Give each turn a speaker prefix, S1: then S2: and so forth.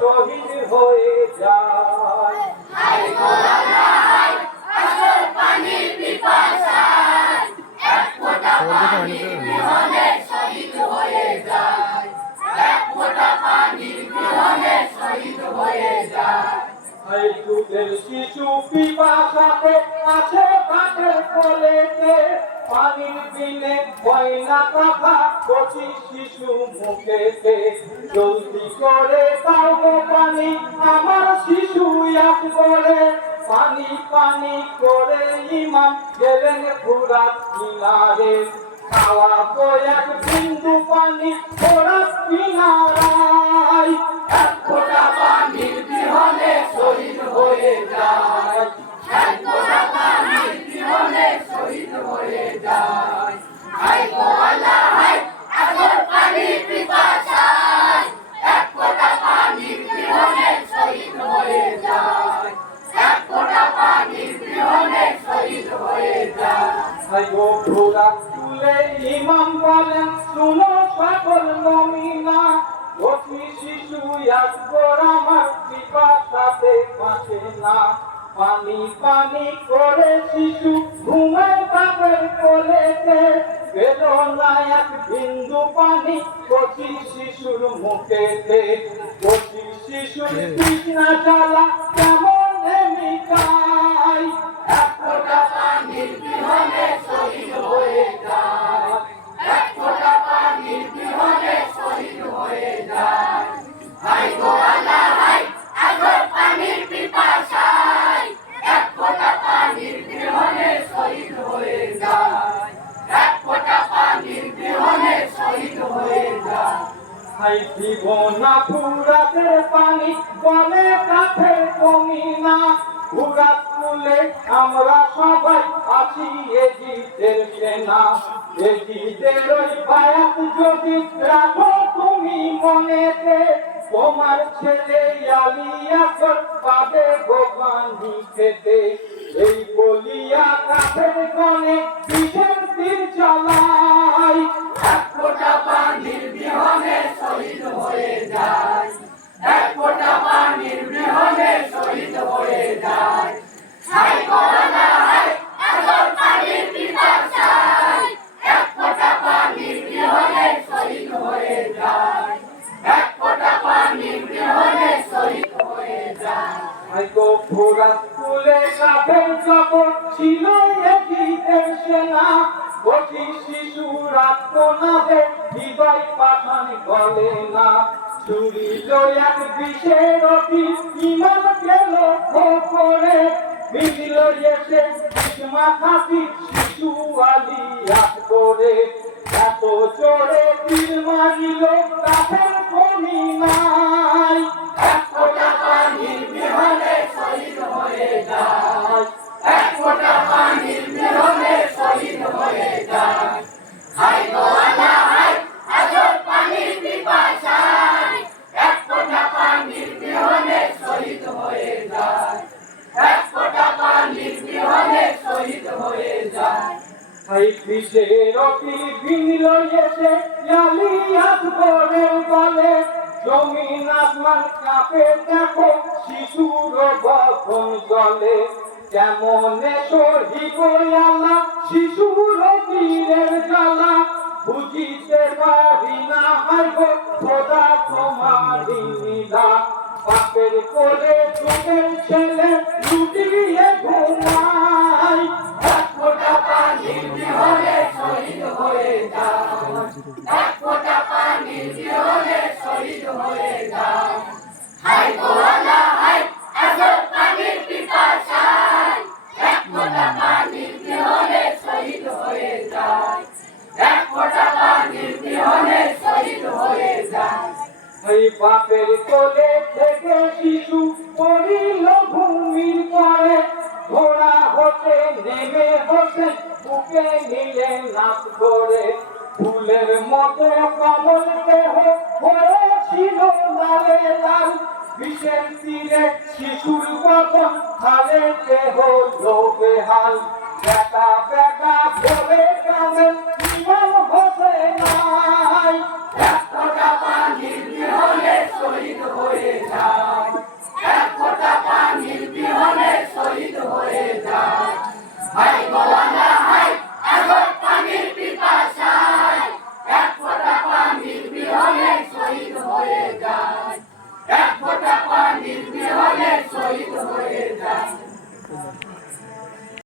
S1: শহীদ হয়ে যায়। শিশু পিপাসাতে আছে ঘাটের কোলেতে। পানির বিনে হয় না কথা কচি শিশু মুখেতে জলদি করে দাও পানি, আমার শিশু এক করে পানি পানি করে ইমাম গেলেন ফুরাত কিনারে। খাওয়া তো এক বিন্দু পানি ফোরাত কিনারায়। এক ফোঁটা পানির বিহনে শহীদ হয়ে যায়। শুনো সকল মমিনা অতি শিশু না পানি পানি করে শিশু ঘুমে বাপের কোলেতে পেল না বিন্দু পানি কচি শিশুর মুখেতে কচি শিশুর কৃষ্ণা জ্বালা কেমন মিটাই এক ফোঁটা পানির শহীদ হয়ে যায় এক ফোঁটা পানির বিহনে শহীদ হয়ে যায় হাই গো আল্লাহ হাই আগর পানির পিপাসায় এক ফোঁটা পানির বিহনে শহীদ হয়ে যায় এক ফোঁটা পানির বিহনে শহীদ হয়ে যায় আমরা সবাই আছি সেনা। ওই যদি রাখো তুমি মনেতে, তোমার ছেলে আলী এখন পাবে খেতে। এই বলিয়া কাঠের গনে বিশেষ তীর চালাই ফোরা তুলে সাপের কাপড় ছিল পাঠান গলে না। চুরি এক বিষের অতি ইমান গেল করে মিলিল এসে বিষ্মা এই বিষের অতি বিনিল এসে জালি আসবরে বলে। জমিন আসমান কাঁপে দেখো, শিশুর বখন জলে কেমনে সহিব আল্লাহ, শিশুর তীরের জ্বালা। বুঝিতে পারি না হাইব খোদা তোমারি নীলা বাপের কোলে চোখের ছেলে লুটিয়ে ঘুমাই ওই বাপের কোলে থেকে শিশু পড়িল ভূমির পরে ঘোড়া হতে নেমে বসে, বুকে নিয়ে নাচ করে ফুলের মতো কমল দেহ হয়েছিল লালে লাল। বিষের তীরে শিশুর বদন হালে দেহ লোবে হাল। বেটা বেটা বলে কামে